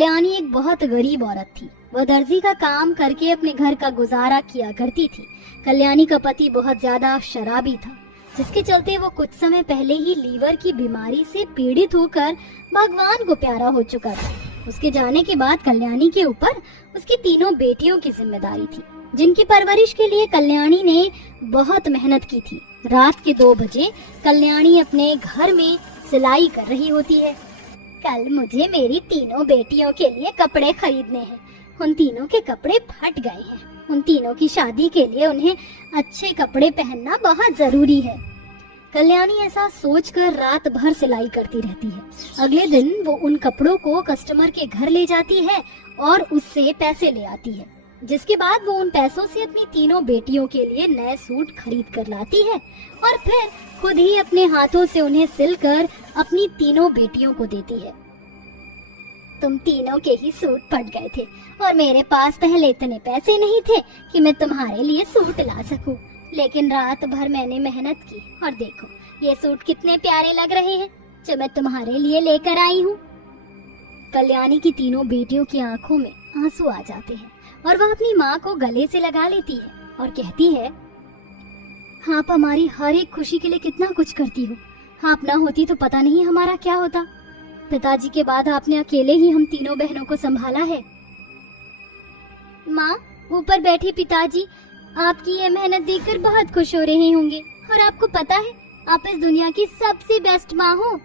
कल्याणी एक बहुत गरीब औरत थी। वह दर्जी का काम करके अपने घर का गुजारा किया करती थी। कल्याणी का पति बहुत ज्यादा शराबी था, जिसके चलते वो कुछ समय पहले ही लीवर की बीमारी से पीड़ित होकर भगवान को प्यारा हो चुका था। उसके जाने के बाद कल्याणी के ऊपर उसकी तीनों बेटियों की जिम्मेदारी थी, जिनकी परवरिश के लिए कल्याणी ने बहुत मेहनत की थी। रात के 2 बजे कल्याणी अपने घर में सिलाई कर रही होती है। कल मुझे मेरी तीनों बेटियों के लिए कपड़े खरीदने हैं। उन तीनों के कपड़े फट गए हैं। उन तीनों की शादी के लिए उन्हें अच्छे कपड़े पहनना बहुत जरूरी है। कल्याणी ऐसा सोचकर रात भर सिलाई करती रहती है। अगले दिन वो उन कपड़ों को कस्टमर के घर ले जाती है और उससे पैसे ले आती है, जिसके बाद वो उन पैसों से अपनी तीनों बेटियों के लिए नए सूट खरीद कर लाती है और फिर खुद ही अपने हाथों से उन्हें सिलकर अपनी तीनों बेटियों को देती है। तुम तीनों के ही सूट फट गए थे और मेरे पास पहले इतने पैसे नहीं थे कि मैं तुम्हारे लिए सूट ला सकूं, लेकिन रात भर मैंने मेहनत की और देखो ये सूट कितने प्यारे लग रहे हैं जो मैं तुम्हारे लिए लेकर आई हूँ। कल्याणी की तीनों बेटियों की आंखों में आंसू आ जाते हैं और वह अपनी माँ को गले से लगा लेती है और कहती है, आप हमारी हर एक खुशी के लिए कितना कुछ करती हो। आप ना होती तो पता नहीं हमारा क्या होता। पिताजी के बाद आपने अकेले ही हम तीनों बहनों को संभाला है। माँ, ऊपर बैठे पिताजी आपकी ये मेहनत देखकर बहुत खुश हो रहे होंगे और आपको पता है आप इस दुनिया की सबसे बेस्ट माँ हो।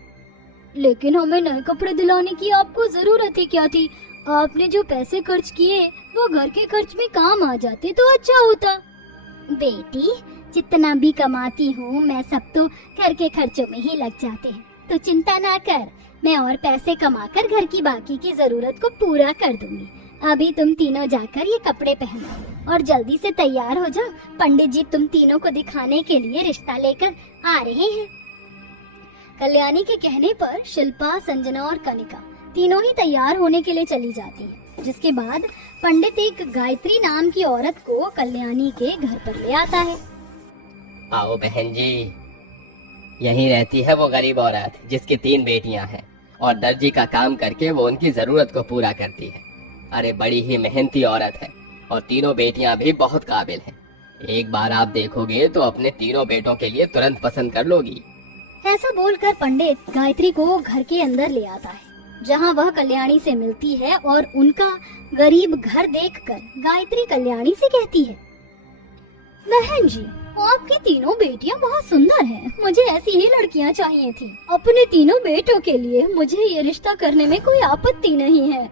लेकिन हमें नए कपड़े दिलाने की आपको जरूरत ही क्या थी। आपने जो पैसे खर्च किए वो घर के खर्च में काम आ जाते तो अच्छा होता। बेटी, जितना भी कमाती हूँ मैं सब तो घर के खर्चों में ही लग जाते हैं, तो चिंता ना कर, मैं और पैसे कमाकर घर की बाकी की जरूरत को पूरा कर दूंगी। अभी तुम तीनों जाकर ये कपड़े पहनो और जल्दी से तैयार हो जाओ। पंडित जी तुम तीनों को दिखाने के लिए रिश्ता लेकर आ रहे हैं। कल्याणी के कहने पर शिल्पा, संजना और कनिका तीनों ही तैयार होने के लिए चली जाती हैं, जिसके बाद पंडित एक गायत्री नाम की औरत को कल्याणी के घर पर ले आता है। आओ बहन जी, यहीं रहती है वो गरीब औरत जिसकी 3 बेटियां हैं और दर्जी का काम करके वो उनकी जरूरत को पूरा करती है। अरे बड़ी ही मेहनती औरत है और तीनों बेटियां भी बहुत काबिल हैं। एक बार आप देखोगे तो अपने तीनों बेटों के लिए तुरंत पसंद कर लोगी। ऐसा बोलकर पंडित गायत्री को घर के अंदर ले आता है, जहां वह कल्याणी से मिलती है और उनका गरीब घर देखकर गायत्री कल्याणी से कहती है, बहन जी आपकी तीनों बेटियां बहुत सुंदर हैं। मुझे ऐसी ही लड़कियां चाहिए थी। अपने तीनों बेटों के लिए मुझे ये रिश्ता करने में कोई आपत्ति नहीं है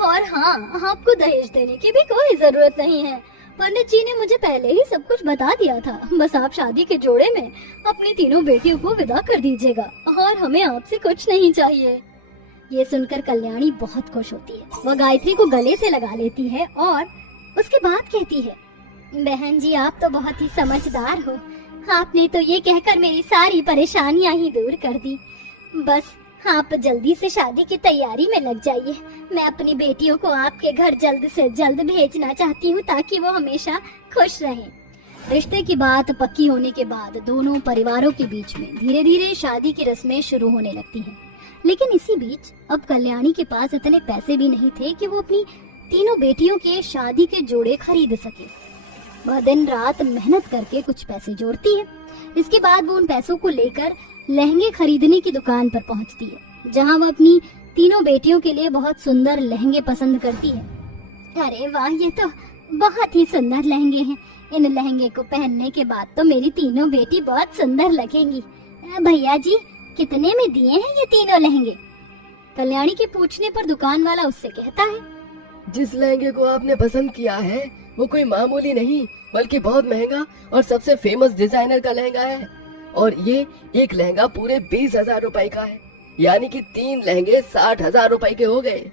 और हाँ, आपको दहेज देने की भी कोई जरूरत नहीं है। पंडित जी ने मुझे पहले ही सब कुछ बता दिया था। बस आप शादी के जोड़े में अपनी तीनों बेटियों को विदा कर दीजिएगा और हमें आपसे कुछ नहीं चाहिए। ये सुनकर कल्याणी बहुत खुश होती है। वह गायत्री को गले से लगा लेती है और उसके बाद कहती है, बहन जी आप तो बहुत ही समझदार हो। आपने तो ये कहकर मेरी सारी परेशानियां ही दूर कर दी। बस आप जल्दी से शादी की तैयारी में लग जाइए। मैं अपनी बेटियों को आपके घर जल्द से जल्द भेजना चाहती हूँ ताकि वो हमेशा खुश रहें। रिश्ते की बात पक्की होने के बाद दोनों परिवारों के बीच में धीरे धीरे शादी की रस्में शुरू होने लगती हैं। लेकिन इसी बीच अब कल्याणी के पास इतने पैसे भी नहीं थे कि वो अपनी तीनों बेटियों के शादी के जोड़े खरीद सके। वह दिन रात मेहनत करके कुछ पैसे जोड़ती है। इसके बाद वो उन पैसों को लेकर लहंगे खरीदने की दुकान पर पहुंचती है, जहां वह अपनी तीनों बेटियों के लिए बहुत सुंदर लहंगे पसंद करती है। अरे वाह, ये तो बहुत ही सुंदर लहंगे हैं। इन लहंगे को पहनने के बाद तो मेरी तीनों बेटी बहुत सुंदर लगेंगी। भैया जी कितने में दिए हैं ये तीनों लहंगे? कल्याणी के पूछने पर दुकान वाला उससे कहता है, जिस लहंगे को आपने पसंद किया है वो कोई मामूली नहीं बल्कि बहुत महंगा और सबसे फेमस डिजाइनर का लहंगा है। और ये एक लहंगा पूरे 20,000 रुपए का है, यानी कि 3 लहंगे 60,000 रुपए के हो गए।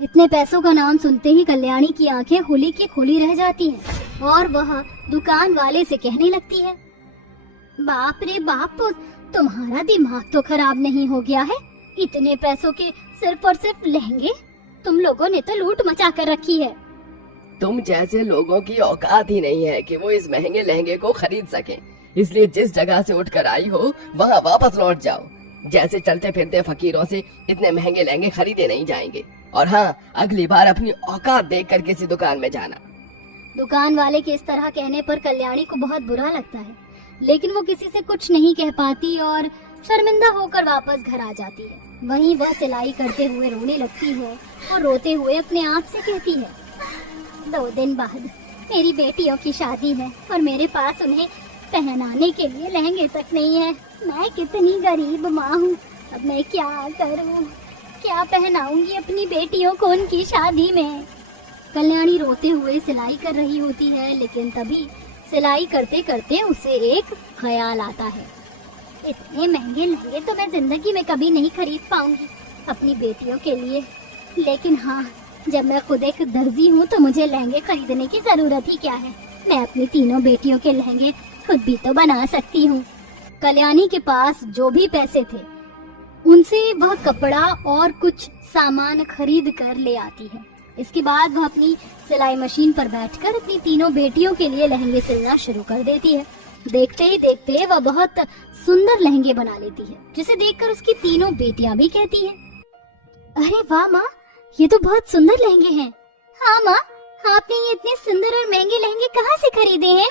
इतने पैसों का नाम सुनते ही कल्याणी की आंखें खुली की खुली रह जाती हैं और वह दुकान वाले से कहने लगती है, बाप रे बाप, तुम्हारा दिमाग तो खराब नहीं हो गया है? इतने पैसों के सिर्फ और सिर्फ लहंगे? तुम लोगों ने तो लूट मचा कर रखी है। तुम जैसे लोगों की औकात ही नहीं है कि वो इस महंगे लहंगे को खरीद सके, इसलिए जिस जगह से उठकर आई हो वहाँ वापस लौट जाओ। जैसे चलते फिरते फकीरों से इतने महंगे लहंगे खरीदे नहीं जाएंगे और हाँ, अगली बार अपनी औकात देखकर किसी दुकान में जाना। दुकान वाले के इस तरह कहने पर कल्याणी को बहुत बुरा लगता है, लेकिन वो किसी से कुछ नहीं कह पाती और शर्मिंदा होकर वापस घर आ जाती है। वहीं वह सिलाई करते हुए रोने लगती है और रोते हुए अपने आप से कहती है, 2 दिन बाद मेरी बेटियों की शादी है और मेरे पास उन्हें पहनाने के लिए लहंगे तक नहीं है। मैं कितनी गरीब माँ हूँ, अब मैं क्या करूँ? क्या पहनाऊंगी अपनी बेटियों को उनकी शादी में? कल्याणी रोते हुए सिलाई कर रही होती है, लेकिन तभी सिलाई करते करते उसे एक ख्याल आता है। इतने महंगे लहंगे तो मैं जिंदगी में कभी नहीं खरीद पाऊंगी अपनी बेटियों के लिए, लेकिन हाँ, जब मैं खुद एक दर्जी हूँ तो मुझे लहंगे खरीदने की जरूरत ही क्या है। मैं अपनी तीनों बेटियों के लहंगे खुद भी तो बना सकती हूँ। कल्याणी के पास जो भी पैसे थे उनसे वह कपड़ा और कुछ सामान खरीद कर ले आती है। इसके बाद वह अपनी सिलाई मशीन पर बैठकर अपनी तीनों बेटियों के लिए लहंगे सिलना शुरू कर देती है। देखते ही देखते वह बहुत सुंदर लहंगे बना लेती है, जिसे देखकर उसकी तीनों बेटियां भी कहती हैं, अरे वाह माँ, ये तो बहुत सुंदर लहंगे हैं। हाँ माँ, आपने ये इतने सुंदर और महंगे लहंगे कहाँ से खरीदे हैं?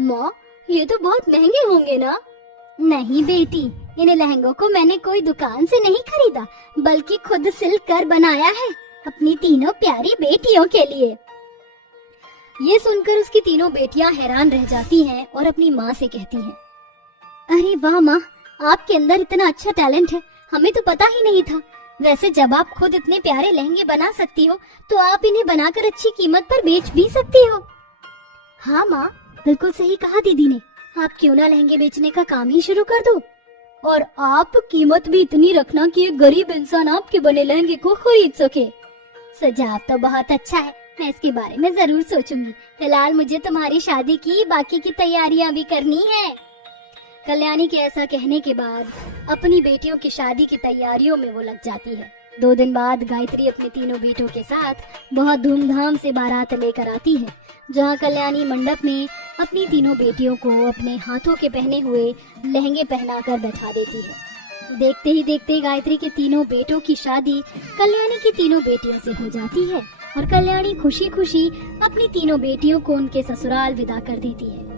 माँ, ये तो बहुत महंगे होंगे ना? नहीं बेटी, इन लहंगों को मैंने कोई दुकान से नहीं खरीदा, बल्कि खुद सिल कर बनाया है अपनी तीनों प्यारी बेटियों के लिए। ये सुनकर उसकी तीनों बेटियां हैरान रह जाती हैं और अपनी माँ से कहती हैं, अरे वाह माँ, आपके अंदर इतना अच्छा टैलेंट है, हमें तो पता ही नहीं था। वैसे जब आप खुद इतने प्यारे लहंगे बना सकती हो तो आप इन्हें बनाकर अच्छी कीमत पर बेच भी सकती हो। हाँ माँ, बिल्कुल सही कहा दीदी ने, आप क्यों ना लहंगे बेचने का काम ही शुरू कर दो, और आप कीमत भी इतनी रखना कि एक गरीब इंसान आपके बने लहंगे को खरीद सके। सुझाव तो बहुत अच्छा है, मैं इसके बारे में जरूर सोचूंगी। फिलहाल मुझे तुम्हारी शादी की बाकी की तैयारियां भी करनी है। कल्याणी के ऐसा कहने के बाद अपनी बेटियों की शादी की तैयारियों में वो लग जाती है। 2 दिन बाद गायत्री अपने तीनों बेटों के साथ बहुत धूमधाम से बारात लेकर आती है, जहाँ कल्याणी मंडप में अपनी तीनों बेटियों को अपने हाथों के पहने हुए लहंगे पहनाकर बैठा देती है। देखते ही देखते गायत्री के तीनों बेटों की शादी कल्याणी की तीनों बेटियों से हो जाती है और कल्याणी खुशी खुशी अपनी तीनों बेटियों को उनके ससुराल विदा कर देती है।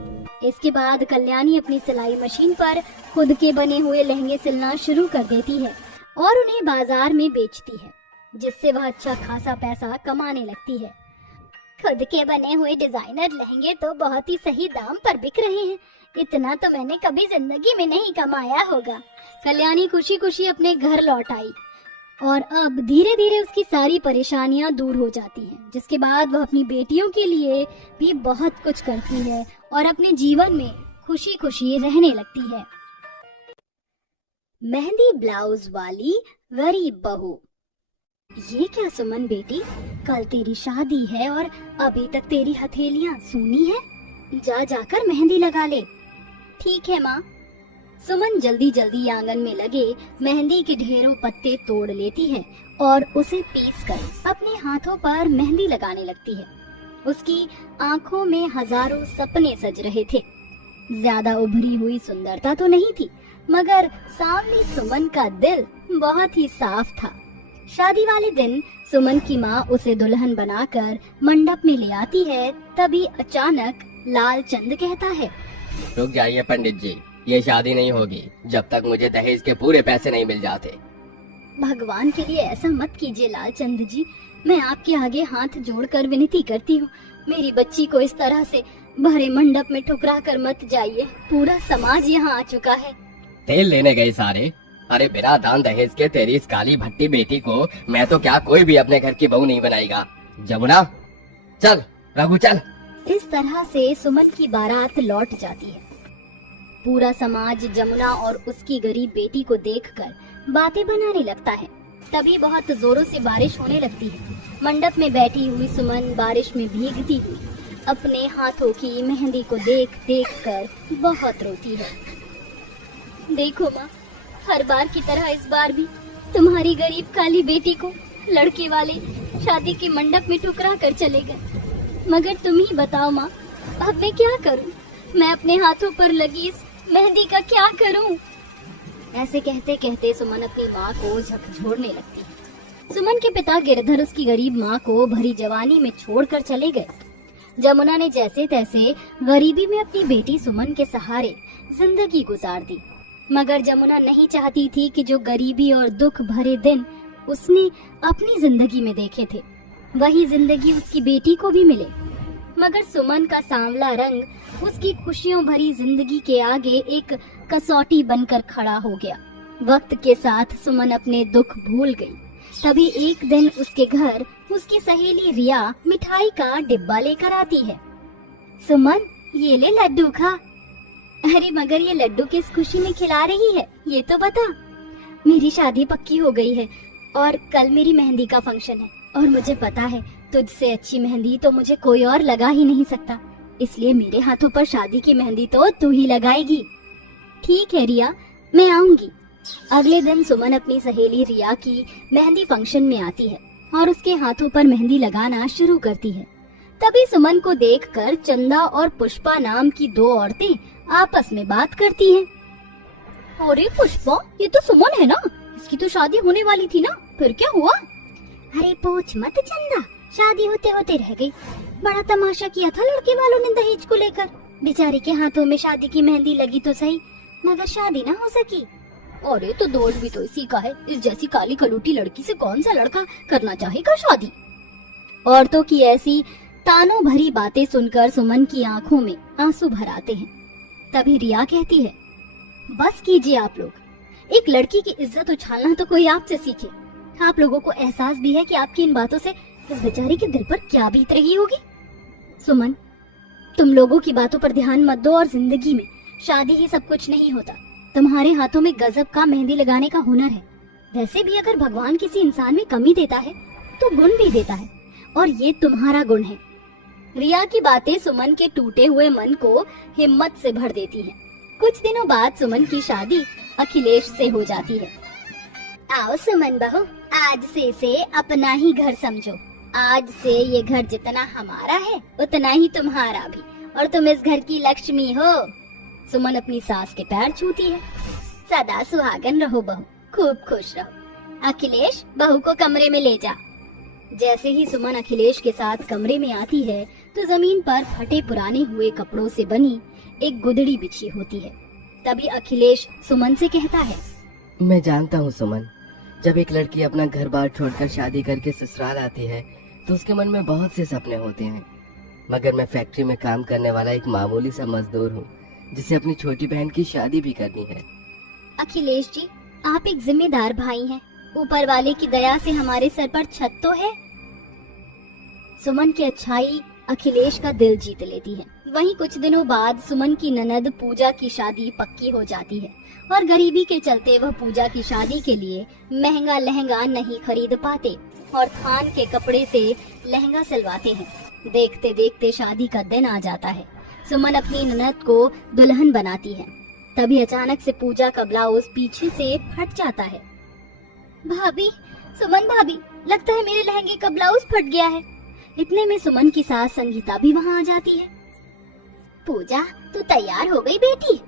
इसके बाद कल्याणी अपनी सिलाई मशीन पर खुद के बने हुए लहंगे सिलना शुरू कर देती है और उन्हें बाजार में बेचती है, जिससे वह अच्छा खासा पैसा कमाने लगती है। खुद के बने हुए डिजाइनर लहंगे तो बहुत ही सही दाम पर बिक रहे हैं, इतना तो मैंने कभी जिंदगी में नहीं कमाया होगा। कल्याणी खुशी खुशी अपने घर लौट आई और अब धीरे धीरे उसकी सारी परेशानियां दूर हो जाती हैं, जिसके बाद वह अपनी बेटियों के लिए भी बहुत कुछ करती है और अपने जीवन में खुशी खुशी रहने लगती है। मेहंदी ब्लाउज वाली गरीब बहू। ये क्या सुमन बेटी, कल तेरी शादी है और अभी तक तेरी हथेलियां सूनी है, जा जाकर मेहंदी लगा ले। ठीक है माँ। सुमन जल्दी जल्दी आंगन में लगे मेहंदी के ढेरों पत्ते तोड़ लेती है और उसे पीसकर अपने हाथों पर मेहंदी लगाने लगती है। उसकी आंखों में हजारों सपने सज रहे थे। ज्यादा उभरी हुई सुंदरता तो नहीं थी, मगर सामने सुमन का दिल बहुत ही साफ था। शादी वाले दिन सुमन की माँ उसे दुल्हन बनाकर मंडप में ले आती है। तभी अचानक लालचंद कहता है, रुक जाइए पंडित जी, ये शादी नहीं होगी जब तक मुझे दहेज के पूरे पैसे नहीं मिल जाते। भगवान के लिए ऐसा मत कीजिए लालचंद जी, मैं आपके आगे हाथ जोड़कर विनती करती हूँ, मेरी बच्ची को इस तरह से भरे मंडप में ठुकरा कर मत जाइए। पूरा समाज यहाँ आ चुका है। तेल लेने गए सारे। अरे बिना दान दहेज के तेरी इस काली भट्टी बेटी को मैं तो क्या कोई भी अपने घर की बहू नहीं बनाएगा। जमुना चल, रघु चल। इस तरह से सुमन की बारात लौट जाती है। पूरा समाज जमुना और उसकी गरीब बेटी को देखकर बातें बनाने लगता है। तभी बहुत जोरों से बारिश होने लगती है। मंडप में बैठी हुई सुमन बारिश में भीगती हुई अपने हाथों की मेहंदी को देख देख कर बहुत रोती है। देखो माँ, हर बार की तरह इस बार भी तुम्हारी गरीब काली बेटी को लड़के वाले शादी के मंडप में ठुकरा कर चले गए। मगर तुम ही बताओ माँ, अब मैं क्या करूँ? मैं अपने हाथों पर लगी इस मेहंदी का क्या करूँ? ऐसे कहते कहते सुमन अपनी माँ को झकझोरने लगती है। सुमन के पिता गिरधर उसकी गरीब माँ को भरी जवानी में छोड़कर चले गए। जमुना ने जैसे तैसे गरीबी में अपनी बेटी सुमन के सहारे जिंदगी गुजार दी, मगर जमुना नहीं चाहती थी कि जो गरीबी और दुख भरे दिन उसने अपनी जिंदगी में देखे थे वही जिंदगी उसकी बेटी को भी मिले। मगर सुमन का सांवला रंग उसकी खुशियों भरी जिंदगी के आगे एक कसौटी बनकर खड़ा हो गया। वक्त के साथ सुमन अपने दुख भूल गई। तभी एक दिन उसके घर उसकी सहेली रिया मिठाई का डिब्बा लेकर आती है। सुमन, ये ले लड्डू खा। अरे मगर ये लड्डू किस खुशी में खिला रही है, ये तो बता। मेरी शादी पक्की हो गई है और कल मेरी मेहंदी का फंक्शन है और मुझे पता है तुझसे अच्छी मेहंदी तो मुझे कोई और लगा ही नहीं सकता, इसलिए मेरे हाथों पर शादी की मेहंदी तो तू ही लगाएगी। ठीक है रिया, मैं आऊंगी। अगले दिन सुमन अपनी सहेली रिया की मेहंदी फंक्शन में आती है और उसके हाथों पर मेहंदी लगाना शुरू करती है। तभी सुमन को देखकर चंदा और पुष्पा नाम की दो औरतें आपस में बात करती हैं। अरे पुष्पा, ये तो सुमन है ना, इसकी तो शादी होने वाली थी ना, फिर क्या हुआ? अरे पूछ मत चंदा, शादी होते होते रह गई। बड़ा तमाशा किया था लड़के वालों ने दहेज को लेकर। बेचारी के हाथों में शादी की मेहंदी लगी तो सही, मगर शादी ना हो सकी। अरे तो दोष भी तो इसी का है, इस जैसी काली कलूटी लड़की से कौन सा लड़का करना चाहेगा शादी। औरतों की ऐसी तानों भरी बातें सुनकर सुमन की आंखों में आंसू भर आते हैं। तभी रिया कहती है, बस कीजिए आप लोग, एक लड़की की इज्जत उछालना तो कोई आपसे सीखे। आप लोगों को एहसास भी है कि आपकी इन बातों से इस बेचारी के दिल पर क्या बीत रही होगी। सुमन, तुम लोगों की बातों पर ध्यान मत दो और जिंदगी में शादी ही सब कुछ नहीं होता। तुम्हारे हाथों में गजब का मेहंदी लगाने का हुनर है। वैसे भी अगर भगवान किसी इंसान में कमी देता है तो गुण भी देता है, और ये तुम्हारा गुण है। रिया की बातें सुमन के टूटे हुए मन को हिम्मत से भर देती हैं। कुछ दिनों बाद सुमन की शादी अखिलेश से हो जाती है। आओ सुमन बहू, आज से इसे अपना ही घर समझो। आज से ये घर जितना हमारा है उतना ही तुम्हारा भी, और तुम इस घर की लक्ष्मी हो। सुमन अपनी सास के पैर छूती है। सदा सुहागन रहो बहू, खूब खुश रहो। अखिलेश, बहू को कमरे में ले जा। जैसे ही सुमन अखिलेश के साथ कमरे में आती है तो जमीन पर फटे पुराने हुए कपड़ों से बनी एक गुदड़ी बिछी होती है। तभी अखिलेश सुमन से कहता है, मैं जानता हूँ सुमन, जब एक लड़की अपना घर बार छोड़कर शादी करके ससुराल आती है तो उसके मन में बहुत से सपने होते हैं, मगर मैं फैक्ट्री में काम करने वाला एक मामूली सा मजदूर हूँ जिसे अपनी छोटी बहन की शादी भी करनी है। अखिलेश जी, आप एक जिम्मेदार भाई हैं। ऊपर वाले की दया से हमारे सर पर छत तो है। सुमन की अच्छाई अखिलेश का दिल जीत लेती है। वहीं कुछ दिनों बाद सुमन की ननद पूजा की शादी पक्की हो जाती है और गरीबी के चलते वह पूजा की शादी के लिए महंगा लहंगा नहीं खरीद पाते और थान के कपड़े से लहंगा सिलवाते हैं। देखते देखते शादी का दिन आ जाता है। सुमन अपनी ननद को दुल्हन बनाती है। तभी अचानक से पूजा का ब्लाउज पीछे से फट जाता है। भाभी, सुमन भाभी, लगता है मेरे लहंगे का ब्लाउज फट गया है। इतने में सुमन की सास संगीता भी वहाँ आ जाती है। पूजा, तू तैयार हो गई बेटी?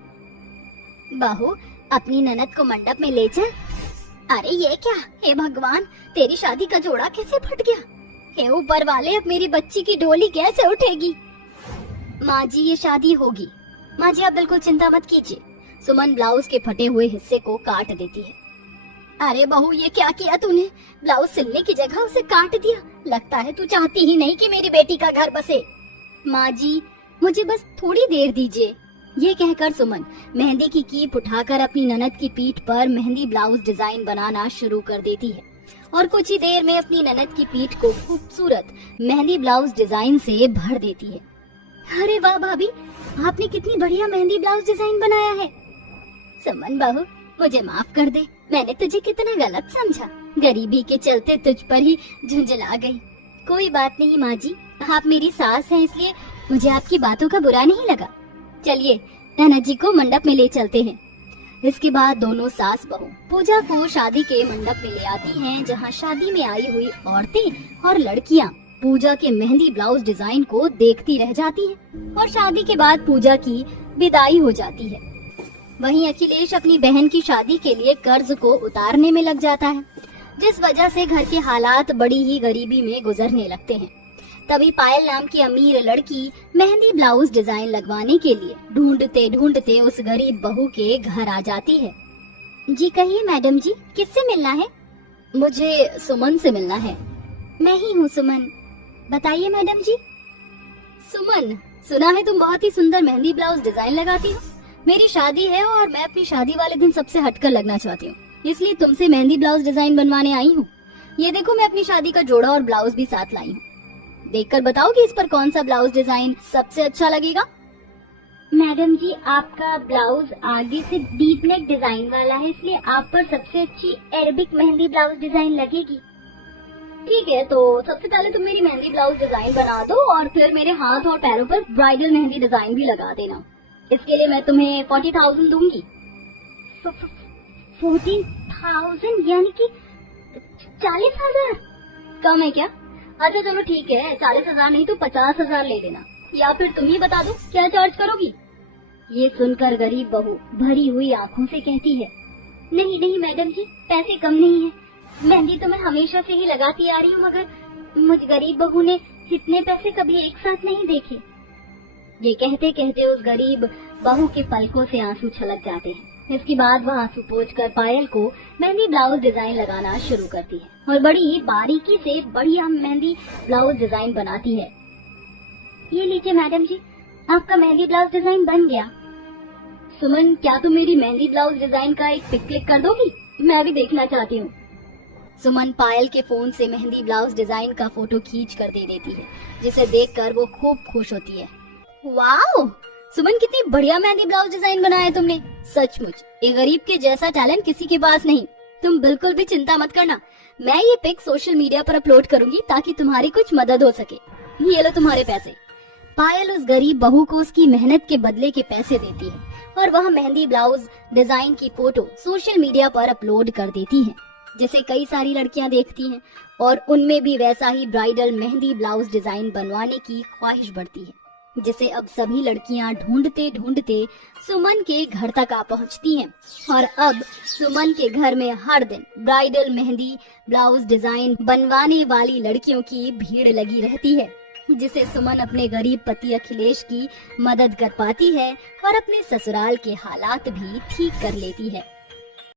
बहू, अपनी ननद को मंडप में ले चल। अरे ये क्या, हे भगवान, तेरी शादी का जोड़ा कैसे फट गया? हे ऊपर वाले, अब मेरी बच्ची की डोली कैसे उठेगी? माँ जी, ये शादी होगी। माँ जी, आप बिल्कुल चिंता मत कीजिए। सुमन ब्लाउज के फटे हुए हिस्से को काट देती है। अरे बहू, ये क्या किया तूने? ब्लाउज सिलने की जगह उसे काट दिया। लगता है तू चाहती ही नहीं कि मेरी बेटी का घर बसे। माँ जी, मुझे बस थोड़ी देर दीजिए। ये कहकर सुमन मेहंदी की कीप उठाकर अपनी ननद की पीठ पर मेहंदी ब्लाउज डिजाइन बनाना शुरू कर देती है और कुछ ही देर में अपनी ननद की पीठ को खूबसूरत मेहंदी ब्लाउज डिजाइन से भर देती है। अरे वाह भाभी, आपने कितनी बढ़िया मेहंदी ब्लाउज डिजाइन बनाया है। सुमन बहू, मुझे माफ कर दे, मैंने तुझे कितना गलत समझा। गरीबी के चलते तुझ पर ही झुंझला गई। कोई बात नहीं माँ जी, आप मेरी सास हैं, इसलिए मुझे आपकी बातों का बुरा नहीं लगा। चलिए ननद जी को मंडप में ले चलते हैं। इसके बाद दोनों सास बहू पूजा को शादी के मंडप में ले आती हैं, जहाँ शादी में आई हुई औरतें और लड़कियाँ पूजा के मेहंदी ब्लाउज डिजाइन को देखती रह जाती हैं और शादी के बाद पूजा की विदाई हो जाती है। वहीं अखिलेश अपनी बहन की शादी के लिए कर्ज को उतारने में लग जाता है। जिस वजह से घर के हालात बड़ी ही गरीबी में गुजरने लगते हैं। तभी पायल नाम की अमीर लड़की मेहंदी ब्लाउज डिजाइन लगवाने के लिए ढूंढते ढूंढते उस गरीब बहू के घर आ जाती है। जी कहिए मैडम जी, किससे मिलना है? मुझे सुमन से मिलना है। मैं ही हूँ सुमन, बताइए मैडम जी। सुमन, सुना है तुम बहुत ही सुंदर मेहंदी ब्लाउज डिजाइन लगाती हो। मेरी शादी है और मैं अपनी शादी वाले दिन सबसे हटकर लगना चाहती हूँ, इसलिए तुमसे मेहंदी ब्लाउज डिजाइन बनवाने आई हूँ। ये देखो, मैं अपनी शादी का जोड़ा और ब्लाउज भी साथ लाई हूँ। देखकर बताओ कि इस पर कौन सा ब्लाउज डिजाइन सबसे अच्छा लगेगा। मैडम जी, आपका ब्लाउज आगे से डीप नेक डिजाइन वाला है, इसलिए आप पर सबसे अच्छी अरेबिक मेहंदी ब्लाउज डिजाइन लगेगी। ठीक है, तो सबसे पहले तुम मेरी मेहंदी ब्लाउज डिजाइन बना दो और फिर मेरे हाथ और पैरों पर ब्राइडल मेहंदी डिजाइन भी लगा देना। इसके लिए मैं तुम्हें 40,000 दूंगी। 40,000 यानी कि 40,000? कम है क्या? अच्छा चलो ठीक है, 40,000 नहीं तो 50,000 ले लेना, या फिर तुम ही बता दो क्या चार्ज करोगी। ये सुनकर गरीब बहू भरी हुई आंखों से कहती है, नहीं नहीं मैडम जी, पैसे कम नहीं है। मेहंदी तो मैं हमेशा से ही लगाती आ रही हूँ, मगर मुझ गरीब बहू ने इतने पैसे कभी एक साथ नहीं देखे। ये कहते कहते उस गरीब बहू के पलकों से आंसू छलक जाते हैं। इसके बाद वह आंसू पोंछकर पायल को मेहंदी ब्लाउज डिजाइन लगाना शुरू करती है और बड़ी ही बारीकी से बढ़िया मेहंदी ब्लाउज डिजाइन बनाती है। ये लीजिए मैडम जी, आपका मेहंदी ब्लाउज डिजाइन बन गया। सुमन, क्या तुम मेरी मेहंदी ब्लाउज डिजाइन का एक पिक क्लिक कर दोगी? मैं भी देखना चाहती हूँ। सुमन पायल के फोन से मेहंदी ब्लाउज डिजाइन का फोटो खींच कर दे देती है, जिसे देखकर वो खूब खुश होती है। वाओ सुमन, कितनी बढ़िया मेहंदी ब्लाउज डिजाइन बनाया तुमने। सचमुच एक गरीब के जैसा टैलेंट किसी के पास नहीं। तुम बिल्कुल भी चिंता मत करना, मैं ये पिक सोशल मीडिया पर अपलोड करूंगी ताकि तुम्हारी कुछ मदद हो सके। ये लो तुम्हारे पैसे। पायल उस गरीब बहू को उसकी मेहनत के बदले के पैसे देती है और वह मेहंदी ब्लाउज डिजाइन की फोटो सोशल मीडिया पर अपलोड कर देती है, जिसे कई सारी लड़कियां देखती हैं और उनमें भी वैसा ही ब्राइडल मेहंदी ब्लाउज डिजाइन बनवाने की ख्वाहिश बढ़ती है, जिसे अब सभी लड़कियां ढूंढते ढूंढते सुमन के घर तक आ पहुंचती हैं। और अब सुमन के घर में हर दिन ब्राइडल मेहंदी ब्लाउज डिजाइन बनवाने वाली लड़कियों की भीड़ लगी रहती है, जिसे सुमन अपने गरीब पति अखिलेश की मदद कर पाती है और अपने ससुराल के हालात भी ठीक कर लेती है।